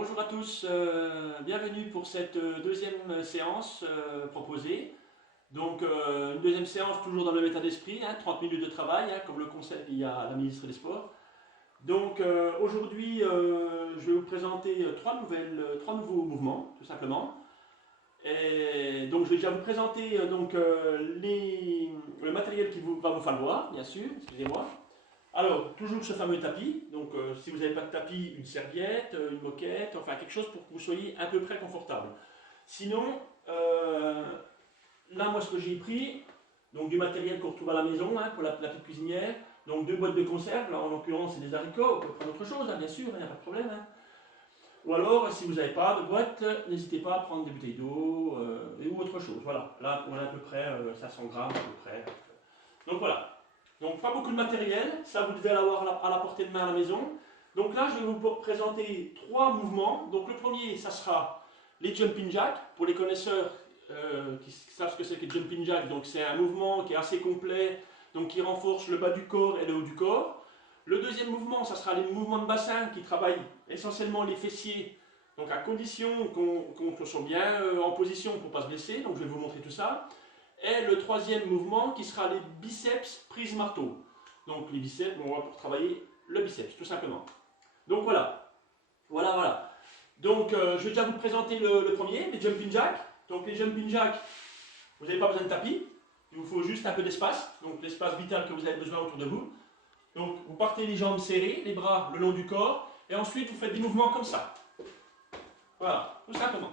Bonjour à tous, bienvenue pour cette deuxième séance proposée. Donc une deuxième séance toujours dans le même état d'esprit, 30 minutes de travail, comme le conseille la ministre des Sports. Donc aujourd'hui je vais vous présenter trois nouveaux mouvements tout simplement. Et donc je vais déjà vous présenter le matériel va vous falloir, bien sûr, excusez-moi. Alors, toujours ce fameux tapis. Donc, si vous n'avez pas de tapis, une serviette, une moquette, enfin quelque chose pour que vous soyez à peu près confortable. Sinon, là, moi, ce que j'ai pris, donc du matériel qu'on retrouve à la maison pour la petite cuisinière. Donc, deux boîtes de conserve. Là, en l'occurrence, c'est des haricots. On peut prendre autre chose, bien sûr, il n'y a pas de problème. Ou alors, si vous n'avez pas de boîte, n'hésitez pas à prendre des bouteilles d'eau ou autre chose. Voilà, là, on a à peu près 500 grammes à peu près. Donc voilà. Donc pas beaucoup de matériel, ça vous devez l'avoir à la portée de main à la maison. Donc là, je vais vous présenter trois mouvements. Donc le premier, ça sera les jumping jacks. Pour les connaisseurs qui savent ce que c'est que jumping jack, donc c'est un mouvement qui est assez complet, donc qui renforce le bas du corps et le haut du corps. Le deuxième mouvement, ça sera les mouvements de bassin qui travaillent essentiellement les fessiers, donc à condition qu'on soit bien en position pour ne pas se blesser. Donc je vais vous montrer tout ça. Et le troisième mouvement qui sera les biceps prise marteau. Donc les biceps, on va pour travailler le biceps, tout simplement. Donc voilà. Voilà. Donc je vais déjà vous présenter le premier, les jumping jacks. Donc les jumping jacks, vous n'avez pas besoin de tapis. Il vous faut juste un peu d'espace. Donc l'espace vital que vous avez besoin autour de vous. Donc vous partez les jambes serrées, les bras le long du corps. Et ensuite vous faites des mouvements comme ça. Voilà, tout simplement.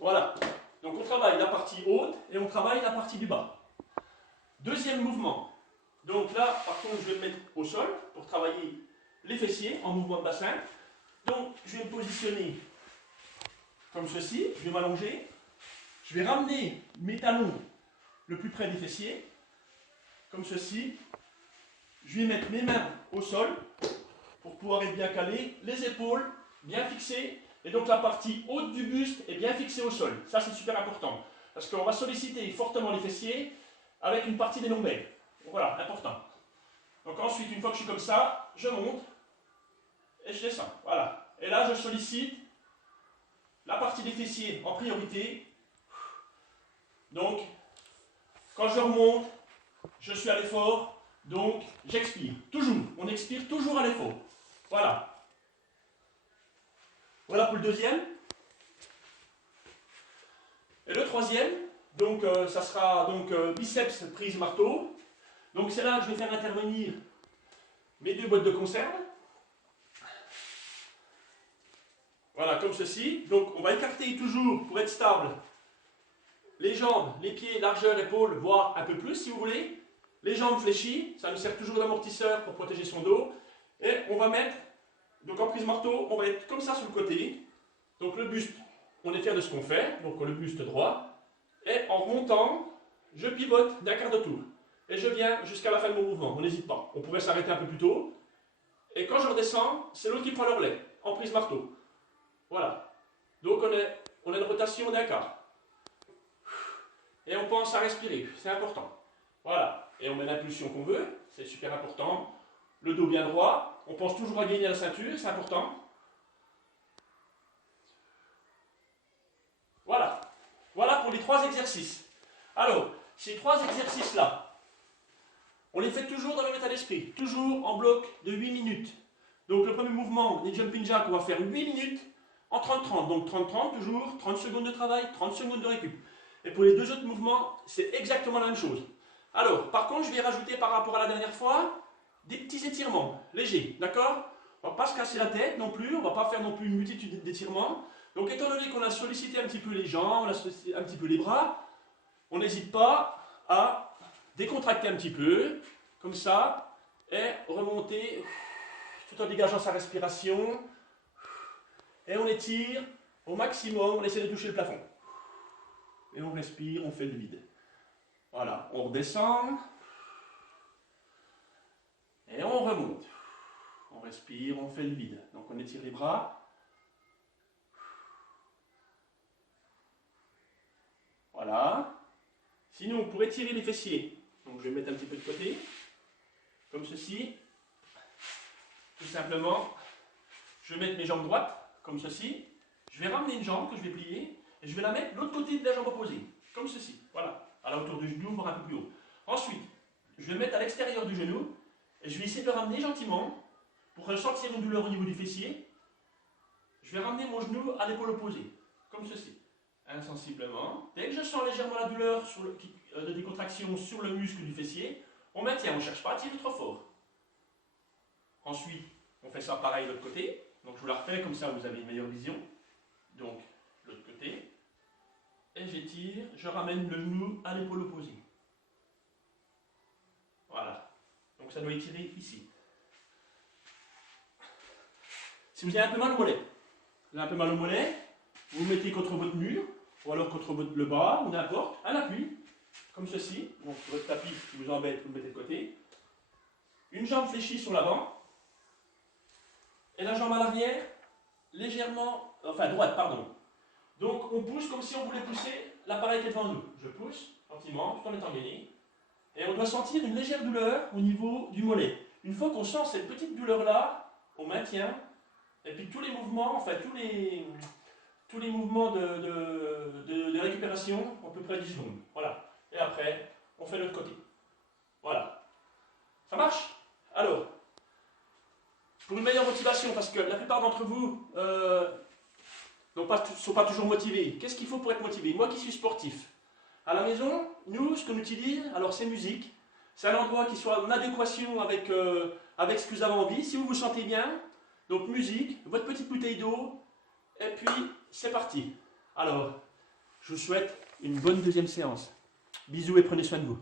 Voilà. Donc on travaille la partie haute et on travaille la partie du bas. Deuxième mouvement. Donc là, par contre, je vais me mettre au sol pour travailler les fessiers en mouvement de bassin. Donc je vais me positionner comme ceci. Je vais m'allonger. Je vais ramener mes talons le plus près des fessiers. Comme ceci. Je vais mettre mes mains au sol pour pouvoir être bien calé. Les épaules bien fixées. Et donc la partie haute du buste est bien fixée au sol. Ça, c'est super important. Parce qu'on va solliciter fortement les fessiers avec une partie des lombaires. Voilà, important. Donc ensuite, une fois que je suis comme ça, je monte et je descends. Voilà. Et là, je sollicite la partie des fessiers en priorité. Donc, quand je remonte, je suis à l'effort. Donc, j'expire. Toujours. On expire toujours à l'effort. Voilà. Voilà pour le deuxième. Et le troisième, donc ça sera biceps prise marteau. Donc c'est là que je vais faire intervenir mes deux boîtes de conserve. Voilà, comme ceci. Donc on va écarter toujours pour être stable les jambes, les pieds, largeur, épaules, voire un peu plus si vous voulez. Les jambes fléchies, ça nous sert toujours d'amortisseur pour protéger son dos. Et on va mettre, donc en prise marteau, on va être comme ça sur le côté. Donc le buste, on est fier de ce qu'on fait, donc le buste droit. Et en remontant, je pivote d'un quart de tour. Et je viens jusqu'à la fin de mon mouvement, on n'hésite pas. On pourrait s'arrêter un peu plus tôt. Et quand je redescends, c'est l'autre qui prend le relais, en prise marteau. Voilà. Donc on a une rotation d'un quart. Et on pense à respirer, c'est important. Voilà. Et on met l'impulsion qu'on veut, c'est super important. Le dos bien droit. On pense toujours à gagner la ceinture, c'est important. Voilà. Voilà pour les trois exercices. Alors, ces trois exercices-là, on les fait toujours dans le même état d'esprit, toujours en bloc de 8 minutes. Donc le premier mouvement, les jumping jacks, on va faire 8 minutes en 30-30. Donc 30-30, toujours 30 secondes de travail, 30 secondes de récup. Et pour les deux autres mouvements, c'est exactement la même chose. Alors, par contre, je vais rajouter par rapport à la dernière fois, des petits étirements légers, d'accord? On ne va pas se casser la tête non plus, on ne va pas faire non plus une multitude d'étirements. Donc étant donné qu'on a sollicité un petit peu les jambes, on a sollicité un petit peu les bras, on n'hésite pas à décontracter un petit peu, comme ça, et remonter tout en dégageant sa respiration. Et on étire au maximum, on essaie de toucher le plafond. Et on respire, on fait le vide. Voilà, on redescend. Et on remonte. On respire, on fait le vide. Donc on étire les bras. Voilà. Sinon, pour étirer les fessiers, donc je vais mettre un petit peu de côté. comme ceci. Tout simplement, je vais mettre mes jambes droites, comme ceci. Je vais ramener une jambe que je vais plier et je vais la mettre de l'autre côté de la jambe opposée, comme ceci. Voilà, à la hauteur du genou, voire un peu plus haut. Ensuite, je vais mettre à l'extérieur du genou et je vais essayer de le ramener gentiment pour ressentir une douleur au niveau du fessier. Je vais ramener mon genou à l'épaule opposée, comme ceci. Insensiblement. Dès que je sens légèrement la douleur de décontraction sur le muscle du fessier, on maintient, on ne cherche pas à tirer trop fort. Ensuite, on fait ça pareil de l'autre côté. Donc je vous la refais, comme ça vous avez une meilleure vision. Donc, l'autre côté. Et j'étire, je ramène le genou à l'épaule opposée. Voilà. Donc ça doit étirer ici. Si vous avez un peu mal au mollet, vous avez un peu mal au mollet, vous mettez contre votre mur, ou alors contre le bras, ou n'importe, un appui, comme ceci. Donc sur votre tapis, si vous embête, vous le mettez de côté. Une jambe fléchie sur l'avant, et la jambe à l'arrière, légèrement, enfin droite, pardon. Donc on pousse comme si on voulait pousser l'appareil qui est devant nous. Je pousse gentiment, tout en étant gainé. Et on doit sentir une légère douleur au niveau du mollet. Une fois qu'on sent cette petite douleur-là, on maintient. Et puis tous les mouvements, enfin tous les mouvements de récupération, à peu près 10 secondes. Voilà. Et après, on fait l'autre côté. Voilà. Ça marche? Alors, pour une meilleure motivation, parce que la plupart d'entre vous ne sont pas toujours motivés. Qu'est-ce qu'il faut pour être motivé? Moi qui suis sportif, à la maison, nous, ce qu'on utilise, alors c'est musique. C'est un endroit qui soit en adéquation avec ce que vous avez envie. Si vous vous sentez bien, donc musique, votre petite bouteille d'eau, et puis c'est parti. Alors, je vous souhaite une bonne deuxième séance. Bisous et prenez soin de vous.